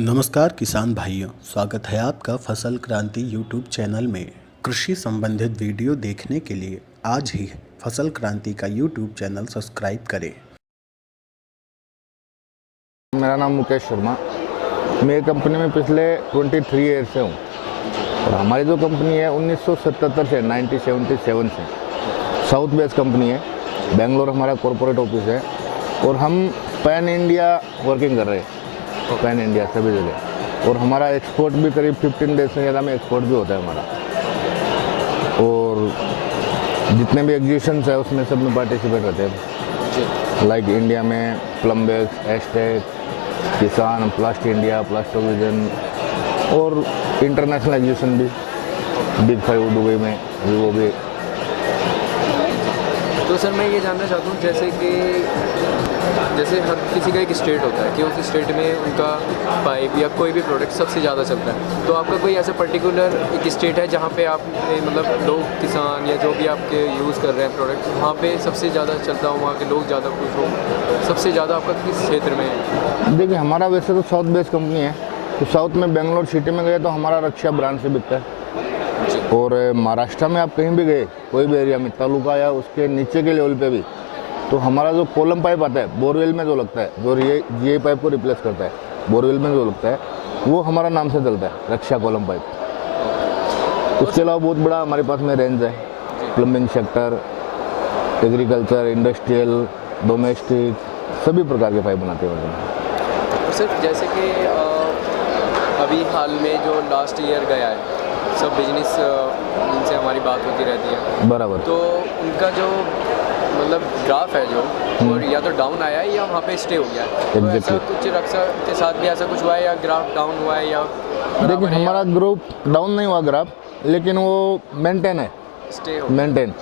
नमस्कार किसान भाइयों, स्वागत है आपका फसल क्रांति यूट्यूब चैनल में। कृषि संबंधित वीडियो देखने के लिए आज ही फसल क्रांति का यूट्यूब चैनल सब्सक्राइब करें। मेरा नाम मुकेश शर्मा। मैं कंपनी में पिछले 23 ईयर से हूँ और हमारी जो कंपनी है 1977 से 1977 से साउथ बेस्ड कंपनी है। बेंगलोर हमारा कॉरपोरेट ऑफिस है और हम पैन इंडिया वर्किंग कर रहे हैं, पैन इंडिया सभी जगह। और हमारा एक्सपोर्ट भी करीब 15 देश से ज़्यादा में एक्सपोर्ट भी होता है हमारा। और जितने भी एग्जीबिशंस है उसमें सब में पार्टिसिपेट रहते हैं। लाइक इंडिया में प्लम्बेक्स, एस्टेक, किसान, प्लास्ट इंडिया, प्लास्टोविजन और इंटरनेशनल एग्जीबिशन भी, बिग 5 दुबई में भी, वो भी। तो सर मैं ये जानना चाहता हूँ जैसे हर किसी का एक स्टेट होता है कि उस स्टेट में उनका पाइप या कोई भी प्रोडक्ट सबसे ज़्यादा चलता है। तो आपका कोई ऐसा पर्टिकुलर एक स्टेट है जहाँ पे आप मतलब लोग, किसान या जो भी आपके यूज़ कर रहे हैं प्रोडक्ट, वहाँ पे सबसे ज़्यादा चलता हो, वहाँ के लोग ज़्यादा खुश हो, सबसे ज़्यादा आपका किस क्षेत्र में है? देखिए, हमारा वैसे तो साउथ बेस्ड कंपनी है, तो साउथ में बेंगलोर सिटी में गए तो हमारा रक्षा ब्रांड से बिकता है। और महाराष्ट्र में आप कहीं भी गए, कोई भी एरिया में, तालुका या उसके नीचे के लेवल पे भी, तो हमारा जो कॉलम पाइप आता है बोरवेल में जो लगता है, जो ये पाइप को रिप्लेस करता है, बोरवेल में जो लगता है वो हमारा नाम से चलता है, रक्षा कॉलम पाइप। उसके अलावा बहुत बड़ा हमारे पास में रेंज है, plumbing sector, agriculture, industrial, domestic, सभी प्रकार के पाइप बनाते हैं। और सर जैसे कि अभी हाल में जो लास्ट ईयर गया है, सब बिजनेस जिनसे हमारी बात होती रहती है बराबर, तो उनका जो मतलब ग्राफ है जो, और या तो डाउन आया है या वहाँ पे स्टे हो गया है। तो ऐसा कुछ रक्षा के साथ भी ऐसा कुछ हुआ है या ग्राफ डाउन हुआ है या? देखिए, हमारा ग्रुप डाउन नहीं हुआ ग्राफ, लेकिन वो मेंटेन है, स्टे हो मेंटेन।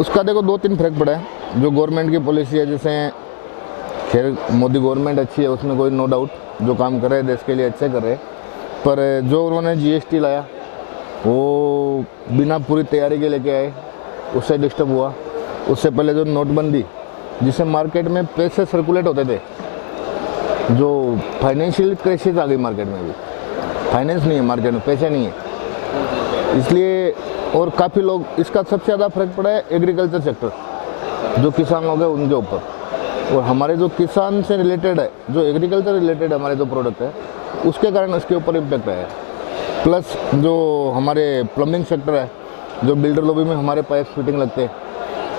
उसका देखो 2-3 फर्क पड़ा है। जो गवर्नमेंट की पॉलिसी है, जैसे खैर मोदी गवर्नमेंट अच्छी है, उसमें कोई नो डाउट, जो काम कर रहे हैं देश के लिए अच्छे कर रहे हैं। पर जो उन्होंने GST लाया वो बिना पूरी तैयारी के लेके आए, उससे डिस्टर्ब हुआ। उससे पहले जो नोटबंदी, जिससे मार्केट में पैसे सर्कुलेट होते थे, जो फाइनेंशियल क्राइसिस आ गई मार्केट में, भी फाइनेंस नहीं है मार्केट में, पैसे नहीं है, इसलिए। और काफ़ी लोग, इसका सबसे ज़्यादा फर्क पड़ा है एग्रीकल्चर सेक्टर, जो किसान लोग हैं उनके ऊपर। और हमारे जो किसान से रिलेटेड है, जो एग्रीकल्चर रिलेटेड हमारे जो प्रोडक्ट है, उसके कारण इसके ऊपर इम्पैक्ट आया है। प्लस जो हमारे प्लम्बिंग सेक्टर है, जो बिल्डर लॉबी में हमारे पाइप फिटिंग लगते हैं,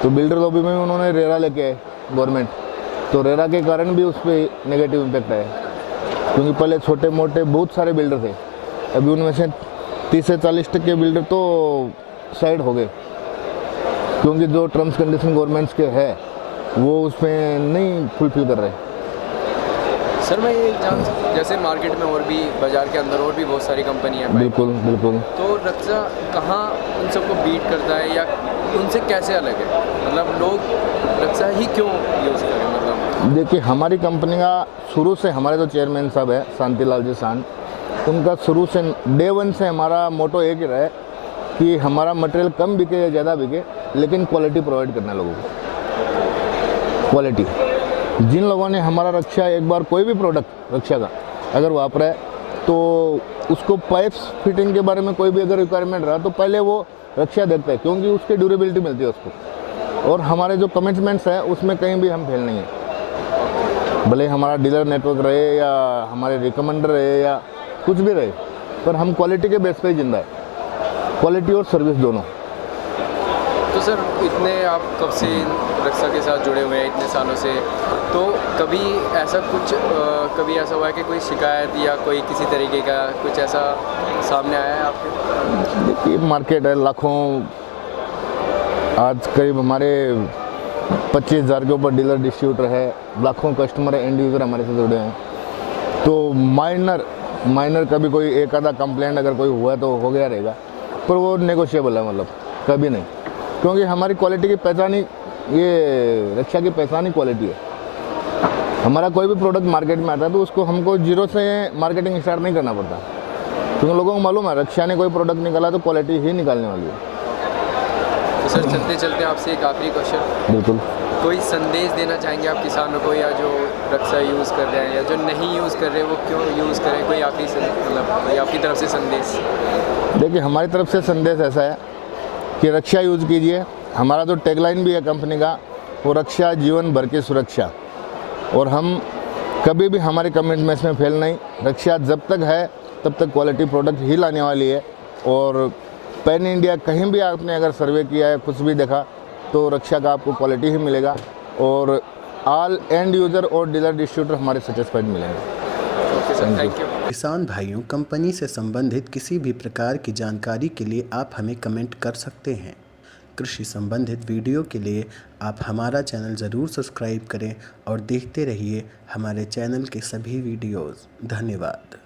तो बिल्डर लॉबी में उन्होंने रेरा लेके आए गवर्नमेंट, तो रेरा के कारण भी उस पर नेगेटिव इम्पैक्ट आया। क्योंकि पहले छोटे मोटे बहुत सारे बिल्डर थे, अभी उनमें से 30 से 40% बिल्डर तो साइड हो गए, क्योंकि जो टर्म्स कंडीशन गवर्नमेंट्स के है वो उसमें नहीं फुलफिल कर रहे। सर मैं ये जान सकता हूँ, जैसे मार्केट में और भी, बाज़ार के अंदर और भी बहुत सारी कंपनियाँ हैं, बिल्कुल बिल्कुल, तो रक्षा कहाँ उन सबको बीट करता है या उनसे कैसे अलग है? मतलब लोग रक्षा ही क्यों यूज़ करें? मतलब देखिए, हमारी कंपनी का शुरू से, हमारे जो चेयरमैन साहब है शांतिलाल जी शान, उनका शुरू से डे 1 से हमारा मोटो एक ही रहा है कि हमारा मटेरियल कम बिके या ज़्यादा बिके, लेकिन क्वालिटी प्रोवाइड करना लोगों को, क्वालिटी। जिन लोगों ने हमारा रक्षा, एक बार कोई भी प्रोडक्ट रक्षा का अगर वापरा है, तो उसको पाइप्स फिटिंग के बारे में कोई भी अगर रिक्वायरमेंट रहा तो पहले वो रक्षा देखता है, क्योंकि उसकी ड्यूरेबिलिटी मिलती है उसको। और हमारे जो कमिटमेंट्स हैं उसमें कहीं भी हम फेल नहीं हैं, भले हमारा डीलर नेटवर्क रहे या हमारे रिकमेंडर रहे या कुछ भी रहे, पर हम क्वालिटी के बेस पे ही जिंदा है, क्वालिटी और सर्विस दोनों। तो सर इतने आप कब से रक्षा के साथ जुड़े हुए हैं, इतने सालों से, तो कभी ऐसा हुआ है कि कोई शिकायत या कोई किसी तरीके का कुछ ऐसा सामने आया है आपके? देखिए, मार्केट है, लाखों, आज करीब हमारे 25,000 के ऊपर डीलर डिस्ट्रीब्यूटर है, लाखों कस्टमर है, एंड यूज़र हमारे से जुड़े हैं। तो माइनर कभी कोई एक आधा कंप्लेंट अगर कोई हुआ तो हो गया रहेगा, पर वो नेगोशिएबल है, मतलब कभी नहीं, क्योंकि हमारी क्वालिटी की पहचान ही, ये रक्षा की पहचान ही क्वालिटी है। हमारा कोई भी प्रोडक्ट मार्केट में आता है तो उसको हमको जीरो से मार्केटिंग स्टार्ट नहीं करना पड़ता, क्योंकि लोगों को मालूम है रक्षा ने कोई प्रोडक्ट निकाला तो क्वालिटी ही निकालने वाली है। तो सर चलते चलते आपसे एक आखिरी क्वेश्चन, बिल्कुल। कोई संदेश देना चाहेंगे आप किसानों को, या जो रक्षा यूज़ कर रहे हैं या जो नहीं यूज़ कर रहे वो क्यों यूज़ करें, कोई आपकी मतलब कोई आपकी तरफ से संदेश? देखिए, हमारी तरफ से संदेश ऐसा है कि रक्षा यूज़ कीजिए। हमारा जो टैगलाइन भी है कंपनी का, वो रक्षा जीवन भर की सुरक्षा। और हम कभी भी हमारे कमिटमेंट्स में फेल नहीं। रक्षा जब तक है तब तक क्वालिटी प्रोडक्ट ही लाने वाली है। और पैन इंडिया कहीं भी आपने अगर सर्वे किया है, कुछ भी देखा, तो रक्षा का आपको क्वालिटी ही मिलेगा। और ऑल एंड यूज़र और डीलर डिस्ट्रीब्यूटर हमारे सेटिस्फाइड मिलेंगे। Okay sir, thank you. किसान भाइयों, कंपनी से संबंधित किसी भी प्रकार की जानकारी के लिए आप हमें कमेंट कर सकते हैं। कृषि संबंधित वीडियो के लिए आप हमारा चैनल ज़रूर सब्सक्राइब करें और देखते रहिए हमारे चैनल के सभी वीडियोज़। धन्यवाद।